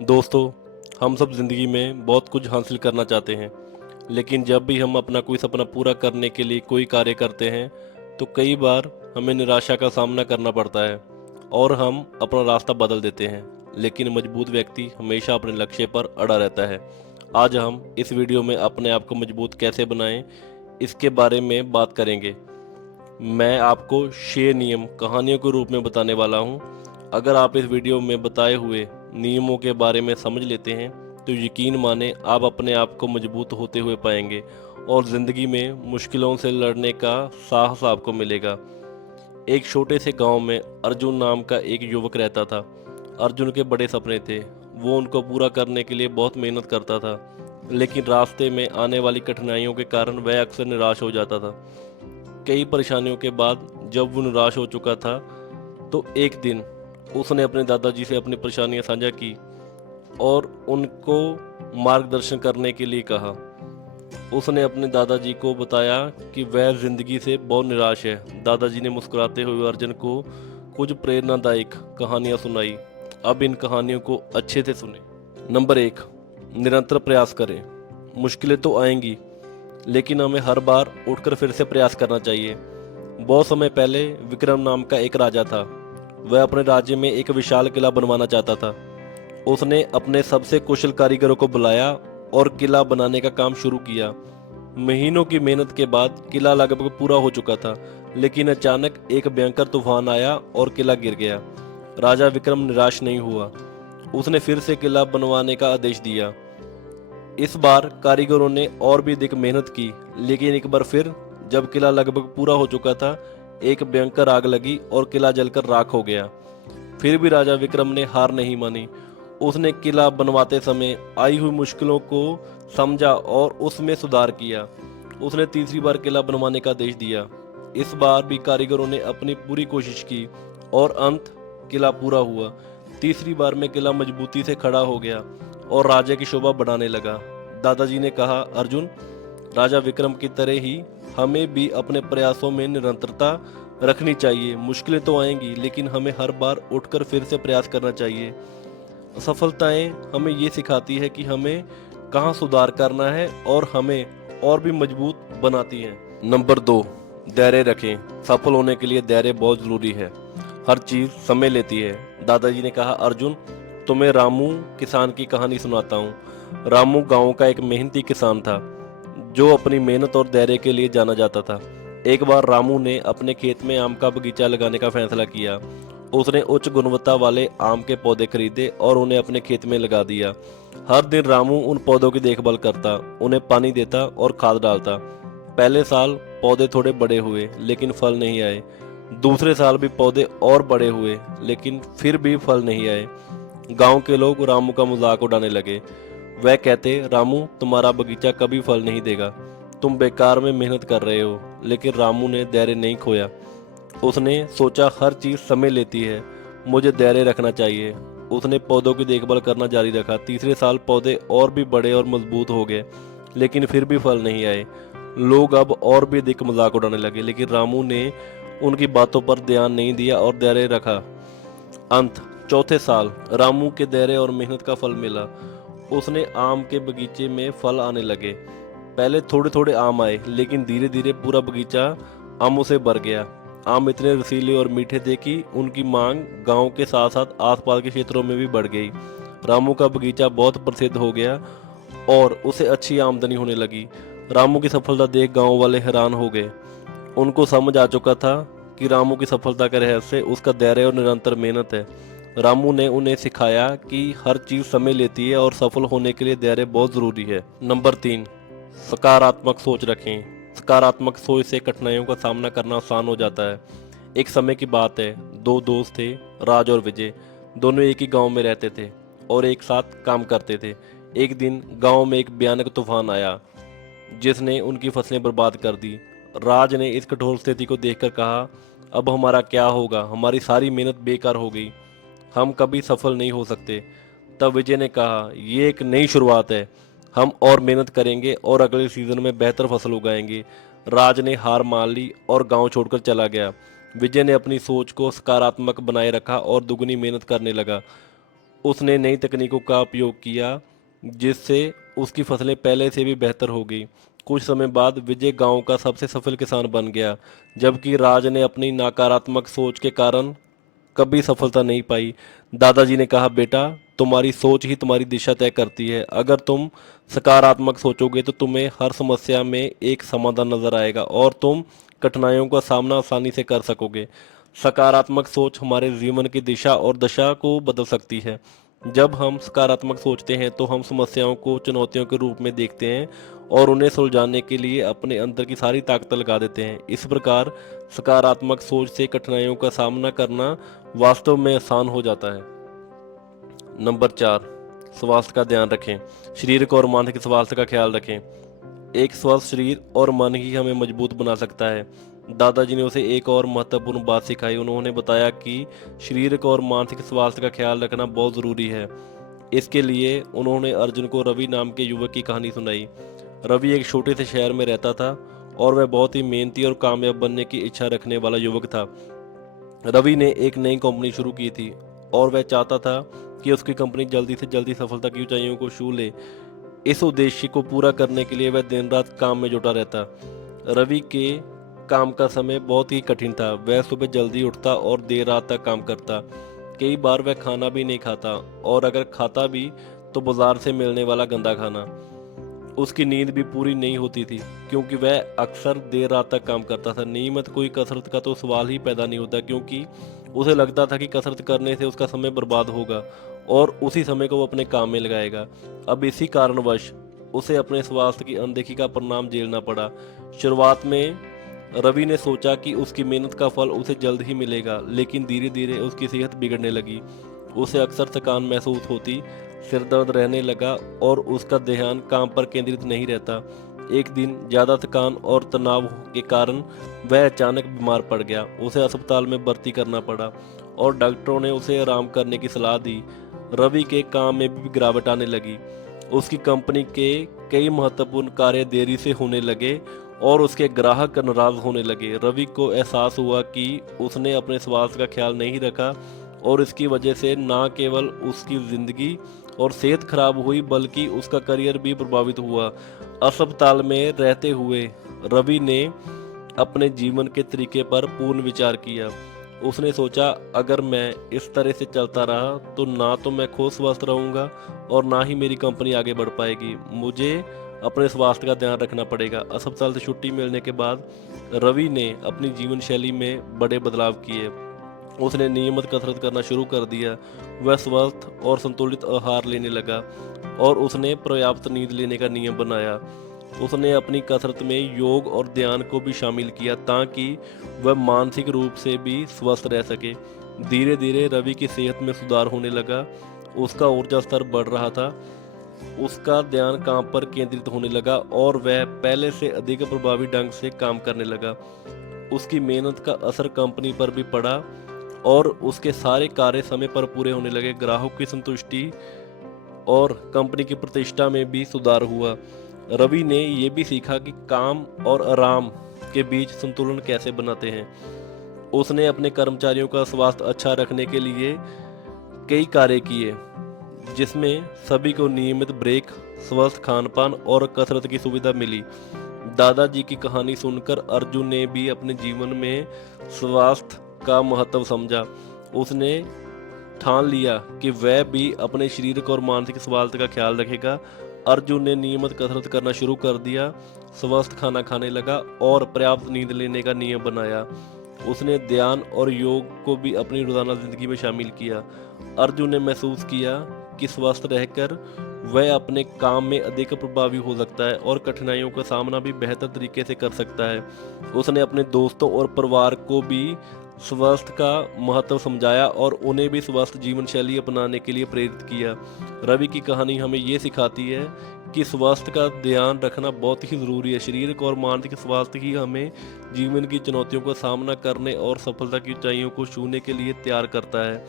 दोस्तों, हम सब ज़िंदगी में बहुत कुछ हासिल करना चाहते हैं, लेकिन जब भी हम अपना कोई सपना पूरा करने के लिए कोई कार्य करते हैं, तो कई बार हमें निराशा का सामना करना पड़ता है और हम अपना रास्ता बदल देते हैं। लेकिन मजबूत व्यक्ति हमेशा अपने लक्ष्य पर अड़ा रहता है। आज हम इस वीडियो में अपने आप को मजबूत कैसे बनाएं, इसके बारे में बात करेंगे। मैं आपको 6 नियम कहानियों के रूप में बताने वाला हूँ। अगर आप इस वीडियो में बताए हुए नियमों के बारे में समझ लेते हैं तो यकीन माने आप अपने आप को मजबूत होते हुए पाएंगे और ज़िंदगी में मुश्किलों से लड़ने का साहस आपको मिलेगा। एक छोटे से गांव में अर्जुन नाम का एक युवक रहता था। अर्जुन के बड़े सपने थे। वो उनको पूरा करने के लिए बहुत मेहनत करता था, लेकिन रास्ते में आने वाली कठिनाइयों के कारण वह अक्सर निराश हो जाता था। कई परेशानियों के बाद जब वो निराश हो चुका था, तो एक दिन उसने अपने दादाजी से अपनी परेशानियां साझा की और उनको मार्गदर्शन करने के लिए कहा। उसने अपने दादाजी को बताया कि वह जिंदगी से बहुत निराश है। दादाजी ने मुस्कुराते हुए अर्जुन को कुछ प्रेरणादायक कहानियां सुनाई। अब इन कहानियों को अच्छे से सुने। नंबर 1, निरंतर प्रयास करें। मुश्किलें तो आएंगी, लेकिन हमें हर बार उठकर फिर से प्रयास करना चाहिए। बहुत समय पहले विक्रम नाम का एक राजा था। वह अपने राज्य में एक विशाल किला बनवाना चाहता था। उसने अपने सबसे कुशल कारीगरों को बुलाया और किला बनाने का काम शुरू किया। महीनों की मेहनत के बाद किला लगभग पूरा हो चुका था, लेकिन अचानक एक भयंकर तूफान आया और किला गिर गया। राजा विक्रम निराश नहीं हुआ। उसने फिर से किला बनवाने का आदेश दिया। इस बार कारीगरों ने और भी अधिक मेहनत की, लेकिन एक बार फिर जब किला लगभग पूरा हो चुका था, एक भयंकर आग लगी और किला जलकर राख हो गया। फिर भी राजा विक्रम ने हार नहीं मानी। उसने किला बनवाते समय आई हुई मुश्किलों को समझा और उसमें सुधार किया। उसने तीसरी बार किला बनवाने का आदेश दिया। इस बार भी कारीगरों ने अपनी पूरी कोशिश की और अंत किला पूरा हुआ। तीसरी बार में किला मजबूती से खड़ा हो गया और राजा की शोभा बढ़ाने लगा। दादाजी ने कहा, अर्जुन, राजा विक्रम की तरह ही हमें भी अपने प्रयासों में निरंतरता रखनी चाहिए। मुश्किलें तो आएंगी, लेकिन हमें हर बार उठकर फिर से प्रयास करना चाहिए। सफलताएं हमें ये सिखाती है कि हमें कहाँ सुधार करना है और हमें और भी मजबूत बनाती हैं। नंबर 2, धैर्य रखें। सफल होने के लिए धैर्य बहुत जरूरी है। हर चीज समय लेती है। दादाजी ने कहा, अर्जुन, तुम्हें रामू किसान की कहानी सुनाता हूँ। रामू गांव का एक मेहनती किसान था जो अपनी मेहनत और धैर्य के लिए जाना जाता था। एक बार रामू ने अपने खेत में आम का बगीचा लगाने का फैसला किया। उसने उच्च गुणवत्ता वाले आम के पौधे खरीदे और उन्हें अपने खेत में लगा दिया। हर दिन रामू उन पौधों की देखभाल करता, उन्हें पानी देता और खाद डालता। पहले साल पौधे थोड़े बड़े हुए, लेकिन फल नहीं आए। दूसरे साल भी पौधे और बड़े हुए, लेकिन फिर भी फल नहीं आए। गांव के लोग रामू का मजाक उड़ाने लगे। वह कहते, रामू, तुम्हारा बगीचा कभी फल नहीं देगा। तुम बेकार में मेहनत कर रहे हो। लेकिन रामू ने धैर्य नहीं खोया। उसने सोचा, हर चीज समय लेती है, मुझे धैर्य रखना चाहिए। उसने पौधों की देखभाल करना जारी रखा। तीसरे साल पौधे और भी बड़े और मजबूत हो गए, लेकिन फिर भी फल नहीं आए। लोग अब और भी अधिक मजाक उड़ाने लगे, लेकिन रामू ने उनकी बातों पर ध्यान नहीं दिया और धैर्य रखा। अंत चौथे साल रामू के धैर्य और मेहनत का फल मिला। उसने आम के बगीचे में फल आने लगे। पहले थोड़े थोड़े आम आए, लेकिन धीरे धीरे पूरा बगीचा आमों से भर गया। आम इतने रसीले और मीठे थे कि उनकी मांग गांव के साथ साथ आसपास के क्षेत्रों में भी बढ़ गई। रामू का बगीचा बहुत प्रसिद्ध हो गया और उसे अच्छी आमदनी होने लगी। रामू की सफलता देख गांव वाले हैरान हो गए। उनको समझ आ चुका था कि रामू की सफलता का रहस्य उसका धैर्य और निरंतर मेहनत है। रामू ने उन्हें सिखाया कि हर चीज समय लेती है और सफल होने के लिए धैर्य बहुत जरूरी है। नंबर 3, सकारात्मक सोच रखें। सकारात्मक सोच से कठिनाइयों का सामना करना आसान हो जाता है। एक समय की बात है, दो दोस्त थे, राज और विजय। दोनों एक ही गांव में रहते थे और एक साथ काम करते थे। एक दिन गांव में एक भयानक तूफान आया जिसने उनकी फसलें बर्बाद कर दी। राज ने इस कठोर स्थिति को देखकर कहा, अब हमारा क्या होगा? हमारी सारी मेहनत बेकार हो गई। हम कभी सफल नहीं हो सकते। तब विजय ने कहा, ये एक नई शुरुआत है। हम और मेहनत करेंगे और अगले सीजन में बेहतर फसल उगाएंगे। राज ने हार मान ली और गांव छोड़कर चला गया। विजय ने अपनी सोच को सकारात्मक बनाए रखा और दुगनी मेहनत करने लगा। उसने नई तकनीकों का उपयोग किया, जिससे उसकी फसलें पहले से भी बेहतर हो गई। कुछ समय बाद विजय गांव का सबसे सफल किसान बन गया, जबकि राज ने अपनी नकारात्मक सोच के कारण कभी सफलता नहीं पाई। दादाजी ने कहा, बेटा, तुम्हारी सोच ही तुम्हारी दिशा तय करती है। अगर तुम सकारात्मक सोचोगे तो तुम्हें हर समस्या में एक समाधान नजर आएगा और तुम कठिनाइयों का सामना आसानी से कर सकोगे। सकारात्मक सोच हमारे जीवन की दिशा और दशा को बदल सकती है। जब हम सकारात्मक सोचते हैं तो हम समस्याओं को चुनौतियों के रूप में देखते हैं और उन्हें सुलझाने के लिए अपने अंदर की सारी ताकत लगा देते हैं। इस प्रकार सकारात्मक सोच से कठिनाइयों का सामना करना वास्तव में आसान हो जाता है। नंबर 4, स्वास्थ्य का ध्यान रखें। शारीरिक और मानसिक स्वास्थ्य का ख्याल रखें। एक स्वस्थ शरीर और मन ही हमें मजबूत बना सकता है। दादाजी ने उसे एक और महत्वपूर्ण बात सिखाई। उन्होंने बताया कि शारीरिक और मानसिक स्वास्थ्य का ख्याल रखना बहुत ज़रूरी है। इसके लिए उन्होंने अर्जुन को रवि नाम के युवक की कहानी सुनाई। रवि एक छोटे से शहर में रहता था और वह बहुत ही मेहनती और कामयाब बनने की इच्छा रखने वाला युवक था। रवि ने एक नई कंपनी शुरू की थी और वह चाहता था कि उसकी कंपनी जल्दी से जल्दी सफलता की ऊंचाइयों को छू ले। इस उद्देश्य को पूरा करने के लिए वह दिन रात काम में जुटा रहता। रवि के काम का समय बहुत ही कठिन था। वह सुबह जल्दी उठता और देर रात तक काम करता। कई बार वह खाना भी नहीं खाता और अगर खाता भी तो बाजार से मिलने वाला गंदा खाना। उसकी नींद भी पूरी नहीं होती थी क्योंकि वह अक्सर देर रात तक काम करता था। नियमित कोई कसरत का तो सवाल ही पैदा नहीं होता क्योंकि उसे लगता था कि कसरत करने से उसका समय बर्बाद होगा और उसी समय को वो अपने काम में लगाएगा। अब इसी कारणवश उसे अपने स्वास्थ्य की अनदेखी का परिणाम झेलना पड़ा। शुरुआत में रवि ने सोचा कि उसकी मेहनत का फल उसे जल्द ही मिलेगा, लेकिन धीरे धीरे उसकी सेहत बिगड़ने लगी। उसे अक्सर थकान महसूस होती, सिर दर्द रहने लगा और उसका ध्यान काम पर केंद्रित नहीं रहता। एक दिन ज़्यादा थकान और तनाव के कारण वह अचानक बीमार पड़ गया। उसे अस्पताल में भर्ती करना पड़ा और डॉक्टरों ने उसे आराम करने की सलाह दी। रवि के काम में भी गिरावट आने लगी। उसकी कंपनी के कई महत्वपूर्ण कार्य देरी से होने लगे और उसके ग्राहक नाराज होने लगे। रवि को एहसास हुआ कि उसने अपने स्वास्थ्य का ख्याल नहीं रखा और इसकी वजह से न केवल उसकी जिंदगी और सेहत खराब हुई बल्कि उसका करियर भी प्रभावित हुआ। अस्पताल में रहते हुए रवि ने अपने जीवन के तरीके पर पूर्ण विचार किया। उसने सोचा, अगर मैं इस तरह से चलता रहा तो ना तो मैं खुद स्वस्थ रहूंगा और ना ही मेरी कंपनी आगे बढ़ पाएगी। मुझे अपने स्वास्थ्य का ध्यान रखना पड़ेगा। अस्पताल से छुट्टी मिलने के बाद रवि ने अपनी जीवन शैली में बड़े बदलाव किए। उसने नियमित कसरत करना शुरू कर दिया। वह स्वस्थ और संतुलित आहार लेने लगा और उसने पर्याप्त नींद लेने का नियम बनाया। उसने अपनी कसरत में योग और ध्यान को भी शामिल किया ताकि वह मानसिक रूप से भी स्वस्थ रह सके। धीरे धीरे रवि की सेहत में सुधार होने लगा। उसका ऊर्जा स्तर बढ़ रहा था, उसका ध्यान काम पर केंद्रित होने लगा और वह पहले से अधिक प्रभावी ढंग से काम करने लगा। उसकी मेहनत का असर कंपनी पर भी पड़ा और उसके सारे कार्य समय पर पूरे होने लगे। ग्राहक की संतुष्टि और कंपनी की प्रतिष्ठा में भी सुधार हुआ। रवि ने यह भी सीखा कि काम और आराम के बीच संतुलन कैसे बनाते हैं। उसने अपने कर्मचारियों का स्वास्थ्य अच्छा रखने के लिए कई कार्य किए, जिसमें सभी को नियमित ब्रेक, स्वस्थ खान पान और कसरत की सुविधा मिली। दादाजी की कहानी सुनकर अर्जुन ने भी अपने जीवन में स्वास्थ्य का महत्व समझा। उसने ठान लिया कि वह भी अपने शारीरिक और मानसिक स्वास्थ्य का ख्याल रखेगा। अर्जुन ने नियमित कसरत करना शुरू कर दिया, स्वस्थ खाना खाने लगा और पर्याप्त नींद लेने का नियम बनाया। उसने ध्यान और योग को भी अपनी रोजाना जिंदगी में शामिल किया। अर्जुन ने महसूस किया कि स्वस्थ रहकर वह अपने काम में अधिक प्रभावी हो सकता है और कठिनाइयों का सामना भी बेहतर तरीके से कर सकता है। उसने अपने दोस्तों और परिवार को भी स्वास्थ्य का महत्व समझाया और उन्हें भी स्वस्थ जीवन शैली अपनाने के लिए प्रेरित किया। रवि की कहानी हमें ये सिखाती है कि स्वास्थ्य का ध्यान रखना बहुत ही ज़रूरी है। शारीरिक और मानसिक स्वास्थ्य ही हमें जीवन की चुनौतियों का सामना करने और सफलता की ऊंचाइयों को छूने के लिए तैयार करता है।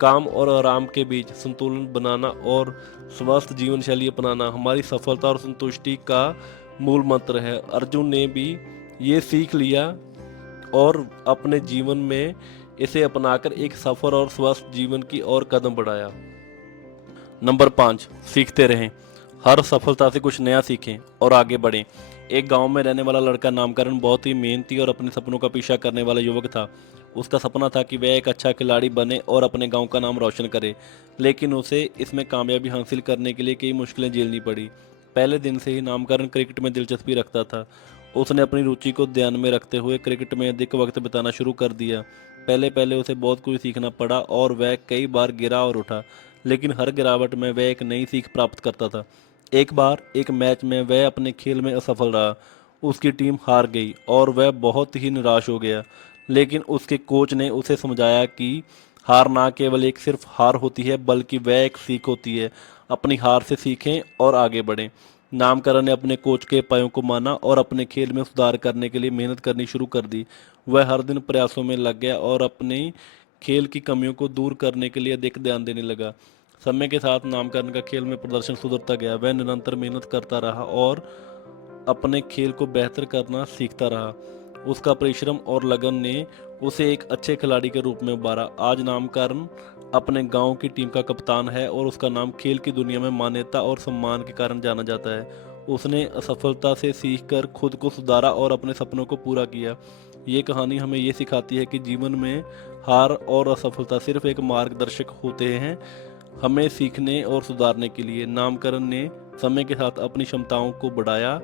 काम और आराम के बीच संतुलन बनाना और स्वस्थ जीवन शैली अपनाना हमारी सफलता और संतुष्टि का मूल मंत्र है। अर्जुन ने भी ये सीख लिया और अपने जीवन में इसे अपनाकर एक सफल और स्वस्थ जीवन की ओर कदम बढ़ाया। नंबर 5, सीखते रहें। हर सफलता से कुछ नया सीखें और आगे बढ़ें। एक गांव में रहने वाला लड़का नामकरण बहुत ही मेहनती और अपने सपनों का पीछा करने वाला युवक था। उसका सपना था कि वह एक अच्छा खिलाड़ी बने और अपने गांव का नाम रोशन करे, लेकिन उसे इसमें कामयाबी हासिल करने के लिए कई मुश्किलें झेलनी पड़ी। पहले दिन से ही नामकरण क्रिकेट में दिलचस्पी रखता था। उसने अपनी रुचि को ध्यान में रखते हुए क्रिकेट में अधिक वक्त बिताना शुरू कर दिया। पहले पहले उसे बहुत कुछ सीखना पड़ा और वह कई बार गिरा और उठा, लेकिन हर गिरावट में वह एक नई सीख प्राप्त करता था। एक बार एक मैच में वह अपने खेल में असफल रहा। उसकी टीम हार गई और वह बहुत ही निराश हो गया, लेकिन उसके कोच ने उसे समझाया कि हार ना केवल एक सिर्फ हार होती है, बल्कि वह एक सीख होती है। अपनी हार से सीखें और आगे बढ़ें। नामकरण ने अपने कोच के उपायों को माना और अपने खेल में सुधार करने के लिए मेहनत करनी शुरू कर दी। वह हर दिन प्रयासों में लग गया और अपने खेल की कमियों को दूर करने के लिए अधिक ध्यान देने लगा। समय के साथ नामकरण का खेल में प्रदर्शन सुधरता गया। वह निरंतर मेहनत करता रहा और अपने खेल को बेहतर करना सीखता रहा। उसका परिश्रम और लगन ने उसे एक अच्छे खिलाड़ी के रूप में उभारा। आज नामकरण अपने गांव की टीम का कप्तान है और उसका नाम खेल की दुनिया में मान्यता और सम्मान के कारण जाना जाता है। उसने असफलता से सीखकर खुद को सुधारा और अपने सपनों को पूरा किया। ये कहानी हमें ये सिखाती है कि जीवन में हार और असफलता सिर्फ एक मार्गदर्शक होते हैं, हमें सीखने और सुधारने के लिए। नामकरण ने समय के साथ अपनी क्षमताओं को बढ़ाया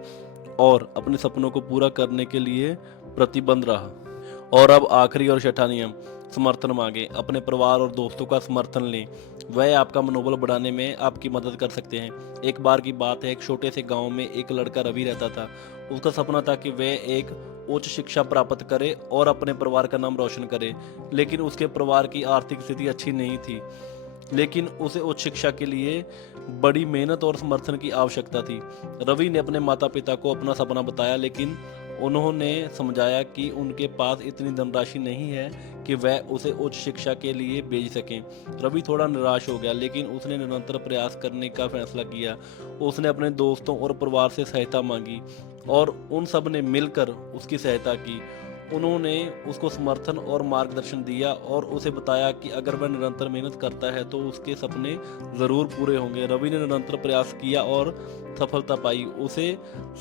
और अपने सपनों को पूरा करने के लिए प्रतिबद्ध रहा। और अब आखिरी और छठा नियम, समर्थन मांगे। अपने परिवार और दोस्तों का समर्थन लें। वह आपका मनोबल बढ़ाने में आपकी मदद कर सकते हैं। एक बार की बात है, एक छोटे से गांव में एक लड़का रवि रहता था। उसका सपना था कि वह एक उच्च शिक्षा प्राप्त करे और अपने परिवार का नाम रोशन करे, लेकिन उसके परिवार की आर्थिक स्थिति अच्छी नहीं थी। लेकिन उसे उच्च शिक्षा के लिए बड़ी मेहनत और समर्थन की आवश्यकता थी। रवि ने अपने माता पिता को अपना सपना बताया, लेकिन उन्होंने समझाया कि उनके पास इतनी धनराशि नहीं है कि वह उसे उच्च शिक्षा के लिए भेज सकें। रवि थोड़ा निराश हो गया, लेकिन उसने निरंतर प्रयास करने का फैसला किया। उसने अपने दोस्तों और परिवार से सहायता मांगी और उन सब ने मिलकर उसकी सहायता की। उन्होंने उसको समर्थन और मार्गदर्शन दिया और उसे बताया कि अगर वह निरंतर मेहनत करता है तो उसके सपने ज़रूर पूरे होंगे। रवि ने निरंतर प्रयास किया और सफलता पाई। उसे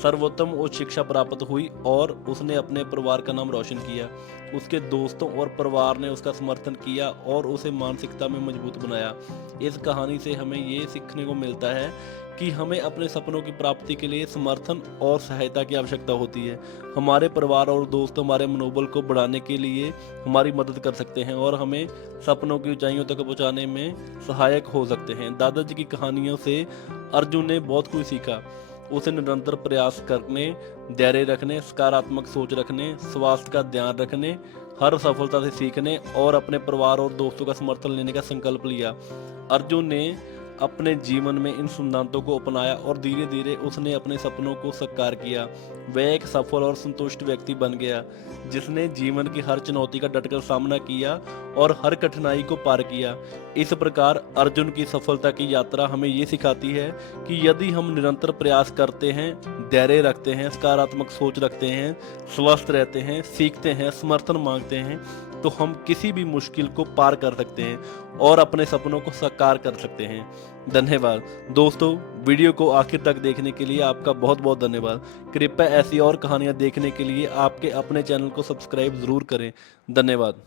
सर्वोत्तम उच्च शिक्षा प्राप्त हुई और उसने अपने परिवार का नाम रोशन किया। उसके दोस्तों और परिवार ने उसका समर्थन किया और उसे मानसिकता में मजबूत बनाया। इस कहानी से हमें ये सीखने को मिलता है कि हमें अपने सपनों की प्राप्ति के लिए समर्थन और सहायता की आवश्यकता होती है। हमारे परिवार और दोस्त हमारे मनोबल को बढ़ाने के लिए हमारी मदद कर सकते हैं और हमें सपनों की ऊंचाइयों तक पहुंचाने में सहायक हो सकते हैं। दादाजी की कहानियों से अर्जुन ने बहुत कुछ सीखा। उसे निरंतर प्रयास करने, धैर्य रखने, सकारात्मक सोच रखने, स्वास्थ्य का ध्यान रखने, हर सफलता से सीखने और अपने परिवार और दोस्तों का समर्थन लेने का संकल्प लिया। अर्जुन ने अपने जीवन में इन सिद्धांतों को अपनाया और धीरे धीरे उसने अपने सपनों को साकार किया। वह एक सफल और संतुष्ट व्यक्ति बन गया, जिसने जीवन की हर चुनौती का डटकर सामना किया और हर कठिनाई को पार किया। इस प्रकार अर्जुन की सफलता की यात्रा हमें ये सिखाती है कि यदि हम निरंतर प्रयास करते हैं, धैर्य रखते हैं, सकारात्मक सोच रखते हैं, स्वस्थ रहते हैं, सीखते हैं, समर्थन मांगते हैं, तो हम किसी भी मुश्किल को पार कर सकते हैं और अपने सपनों को साकार कर सकते हैं। धन्यवाद दोस्तों, वीडियो को आखिर तक देखने के लिए आपका बहुत बहुत धन्यवाद। कृपया ऐसी और कहानियाँ देखने के लिए आपके अपने चैनल को सब्सक्राइब ज़रूर करें। धन्यवाद।